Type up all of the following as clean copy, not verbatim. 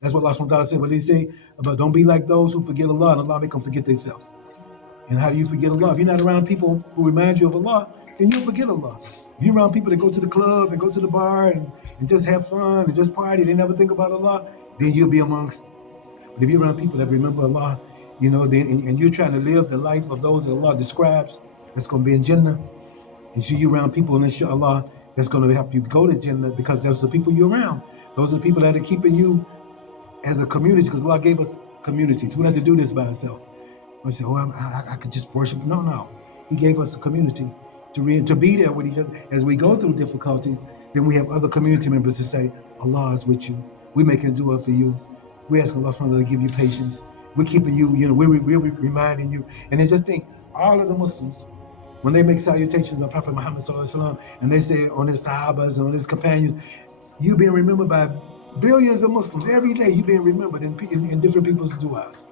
That's what Allah subhanahu wa ta'ala said. What did he say? About don't be like those who forget Allah and Allah make them forget themselves. And how do you forget Allah? If you're not around people who remind you of Allah, then you'll forget Allah. If you're around people that go to the club and go to the bar and just have fun and just party, they never think about Allah, then you'll be amongst. But if you're around people that remember Allah, then and you're trying to live the life of those that Allah describes, that's going to be in Jannah. And so you're around people, and inshallah, that's going to help you go to Jannah because that's the people you're around. Those are the people that are keeping you as a community, because Allah gave us communities. We don't have to do this by ourselves. I say, I could just worship. No. He gave us a community to be there with each other. As we go through difficulties, then we have other community members to say, Allah is with you. We making dua for you. We ask Allah subhanahu wa ta'ala to give you patience. We're keeping you, we're reminding you. And then just think, all of the Muslims, when they make salutations on Prophet Muhammad sallallahu alaihi wasallam, and they say on his sahabas and on his companions, you've been remembered by billions of Muslims. Every day you've been remembered in different people's du'as.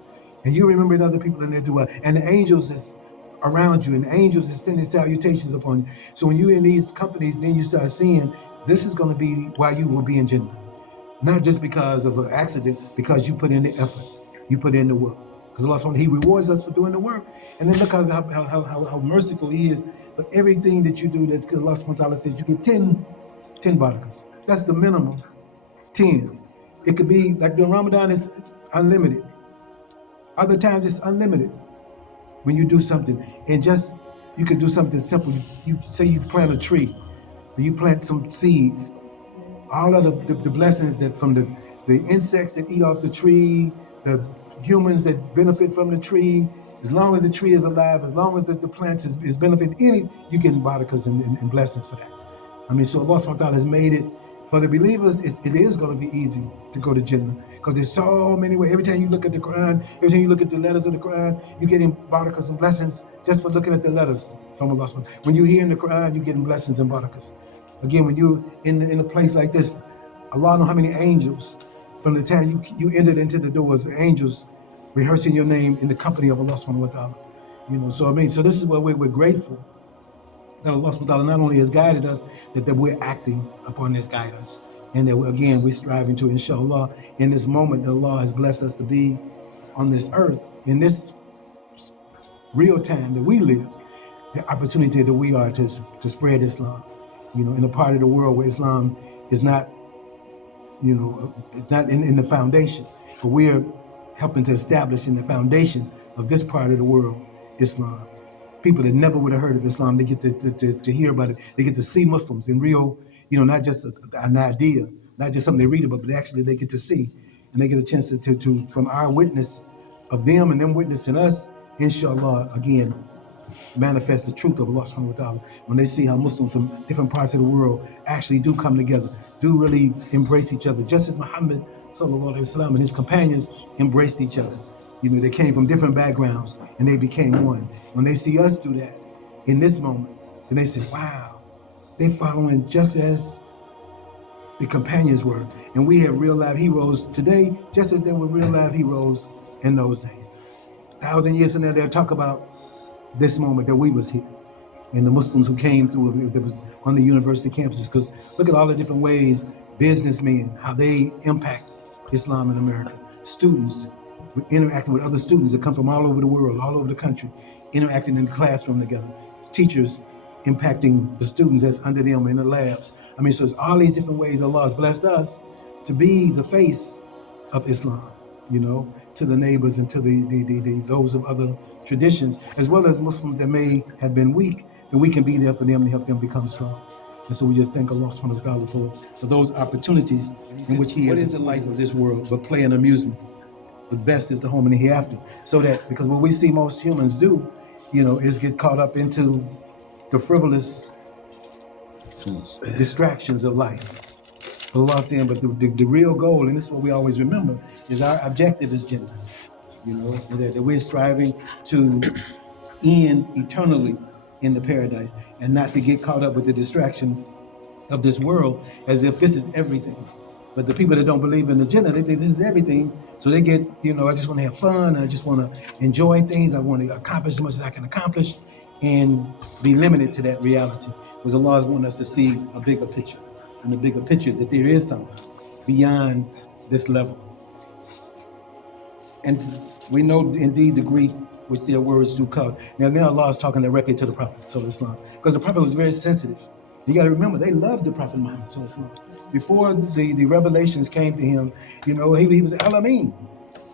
And you remembered other people in their dua. And the angels is around you, and the angels is sending salutations upon you. So when you're in these companies, then you start seeing this is going to be why you will be in Jannah. Not just because of an accident, because you put in the effort, you put in the work. Because Allah subhanahu, He rewards us for doing the work. And then look how merciful He is for everything that you do that's good. Allah subhanahu wa ta'ala says you get 10 barakas. That's the minimum, 10. It could be like the Ramadan is unlimited. Other times it's unlimited when you do something. And just, you could do something simple. You say you plant a tree, or you plant some seeds. All of the blessings that from the insects that eat off the tree, the humans that benefit from the tree, as long as the tree is alive, as long as the plants is benefiting you get barakas and blessings for that. I mean, so Allah subhanahu wa ta'ala has made it, for the believers, it is going to be easy to go to Jannah. Because there's so many ways. Every time you look at the Quran, every time you look at the letters of the Quran, you're getting barakas and blessings just for looking at the letters from Allah subhanahu wa ta'ala. When you hear in the Quran, you're getting blessings and barakas. Again, when you're in a place like this, Allah knows how many angels, from the time you entered into the doors, the angels rehearsing your name in the company of Allah subhanahu wa ta'ala. So this is where we're grateful that Allah subhanahu wa ta'ala not only has guided us, that we're acting upon this guidance. And that we're striving to, inshallah, in this moment that Allah has blessed us to be on this earth, in this real time that we live, the opportunity that we are to spread Islam. In a part of the world where Islam is not, it's not in the foundation, but we're helping to establish in the foundation of this part of the world, Islam. People that never would have heard of Islam, they get to hear about it. They get to see Muslims in real, not just an idea, not just something they read about, but actually they get to see. And they get a chance to from our witness of them and them witnessing us, inshallah, again, manifest the truth of Allah subhanahu wa ta'ala. When they see how Muslims from different parts of the world actually do come together, do really embrace each other, just as Muhammad sallallahu alaihi wasallam and his companions embraced each other. They came from different backgrounds and they became one. When they see us do that in this moment, then they say, wow, they following just as the companions were. And we have real life heroes today, just as there were real life heroes in those days. 1,000 years from now, they'll talk about this moment that we was here. And the Muslims who came through, that was on the university campuses, because look at all the different ways businessmen, how they impact Islam in America. Students, interacting with other students that come from all over the world, all over the country, interacting in the classroom together. Teachers impacting the students that's under them in the labs. So it's all these different ways Allah has blessed us to be the face of Islam, to the neighbors and to those of other traditions, as well as Muslims that may have been weak, and we can be there for them and help them become strong. And so we just thank Allah subhanahu wa ta'ala for those opportunities in which He has. What is the life of this world but play and amusement? The best is the home in the hereafter. So that, because what we see most humans do, is get caught up into the frivolous distractions of life. But Allah saying, but the real goal, and this is what we always remember, is our objective is Jannah. That we're striving to end eternally in the paradise and not to get caught up with the distraction of this world as if this is everything. But the people that don't believe in the Jannah, they think this is everything. So they get, I just want to have fun, and I just want to enjoy things. I want to accomplish as much as I can accomplish and be limited to that reality. Because Allah wants us to see a bigger picture. And the bigger picture is that there is something beyond this level. And we know indeed the grief which their words do cause. Now Allah is talking directly to the Prophet, because the Prophet was very sensitive. You got to remember, they loved the Prophet Muhammad. Before the revelations came to him, he was Al-Amin.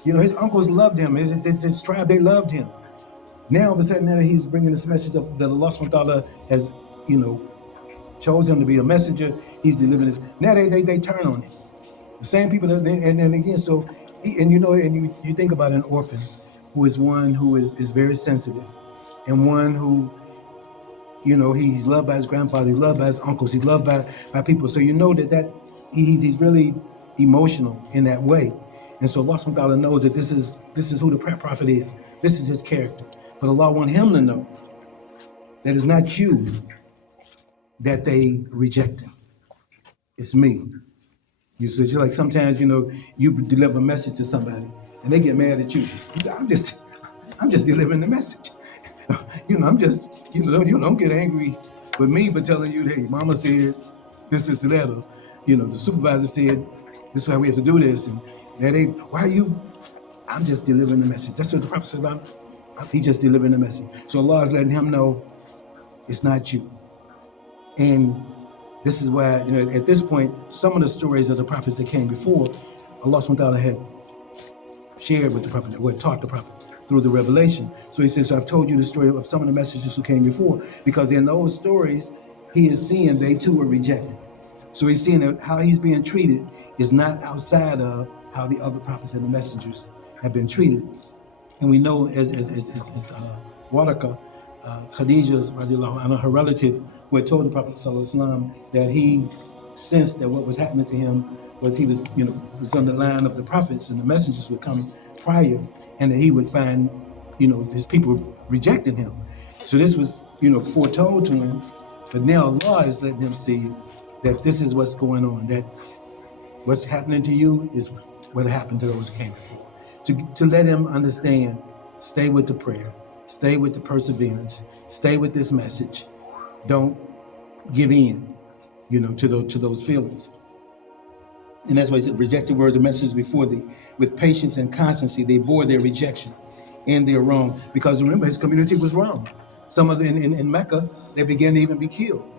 His uncles loved him. His tribe, they loved him. Now, all of a sudden, now he's bringing this message up that Allah subhanahu wa ta'ala has, chose him to be a messenger. He's delivering this. Now they turn on him. The same people that, and again, so, you think about an orphan who is one who is very sensitive, and one who, he's loved by his grandfather, he's loved by his uncles, he's loved by people. So that he's really emotional in that way. And so Allah subhanahu wa ta'ala knows that this is who the prophet is. This is his character. But Allah wants him to know that it's not you that they reject him. It's me. So it's just like sometimes, you deliver a message to somebody and they get mad at you. I'm just delivering the message. I'm just, don't get angry with me for telling you, hey, mama said this, and that. Or, the supervisor said, this is how we have to do this. And why are you? I'm just delivering the message. That's what the Prophet said. He's just delivering the message. So Allah is letting him know it's not you. And this is why, at this point, some of the stories of the prophets that came before, Allah subhanahu wa ta'ala had shared with the prophet, or taught the prophet through the revelation. So he says, so I've told you the story of some of the messages who came before, because in those stories, he is seeing they too were rejected. So he's seeing that how he's being treated is not outside of how the other prophets and the messengers have been treated. And we know as Waraka, Khadija's, her relative, who had told the Prophet ﷺ that he sensed that what was happening to him was he was, was on the line of the prophets and the messengers would come prior, and that he would find, his people rejecting him. So this was, foretold to him, but now Allah is letting him see that this is what's going on, that what's happening to you is what happened to those who came before. To let him understand, stay with the prayer, stay with the perseverance, stay with this message. Don't give in, to those feelings. And that's why he said, rejected were the message before thee. With patience and constancy, they bore their rejection and their wrong. Because remember, his community was wrong. Some of them in Mecca, they began to even be killed.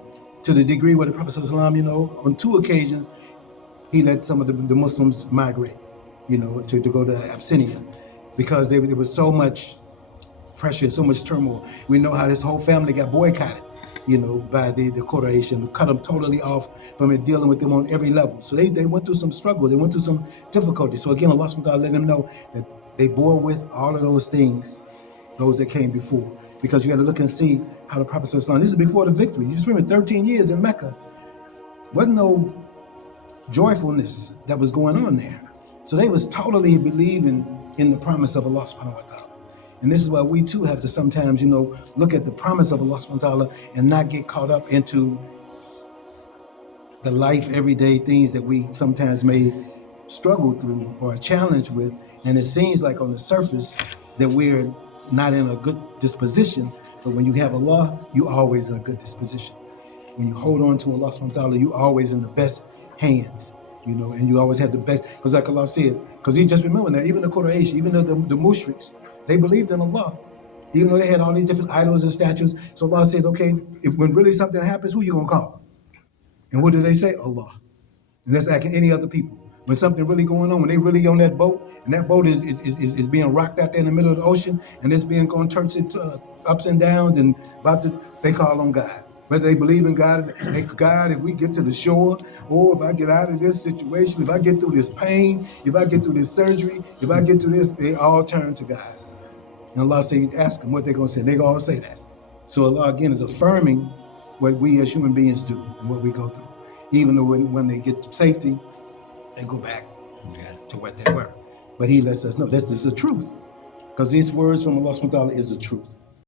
To the degree where the Prophet ﷺ, on 2 occasions, he let some of the Muslims migrate, to go to Abyssinia, because there was so much pressure, so much turmoil. We know how this whole family got boycotted, by the Quraysh, and cut them totally off from it, dealing with them on every level. So they went through some struggle, they went through some difficulty. So again, Allah subhanahu wa ta'ala let them know that they bore with all of those things, those that came before. Because you got to look and see how the Prophet ﷺ, this is before the victory. You just remember 13 years in Mecca. Wasn't no joyfulness that was going on there. So they was totally believing in the promise of Allah subhanahu wa ta'ala. And this is why we too have to sometimes, look at the promise of Allah subhanahu wa ta'ala and not get caught up into the life, everyday things that we sometimes may struggle through or are challenged with. And it seems like on the surface that we're not in a good disposition, but when you have Allah, you're always in a good disposition. When you hold on to Allah subhanahu wa ta'ala, you're always in the best hands, and you always have the best, because like Allah said, because you just remember that even the Quraysh, even the mushriks, they believed in Allah, even though they had all these different idols and statues. So Allah said, okay, if when really something happens, who you gonna call? And what do they say? Allah. And that's like any other people. When something really going on, when they really on that boat, and that boat is being rocked out there in the middle of the ocean, and it's being going turns into ups and downs, and they call on God. Whether they believe in God, hey, God, if we get to the shore, or if I get out of this situation, if I get through this pain, if I get through this surgery, if I get through this, they all turn to God. And Allah said, ask them what they're going to say. They're going to all say that. So Allah, again, is affirming what we as human beings do and what we go through. Even though when they get to safety, they go back to what they were. But He lets us know that's the truth. Because these words from Allah subhanahu wa ta'ala is the truth.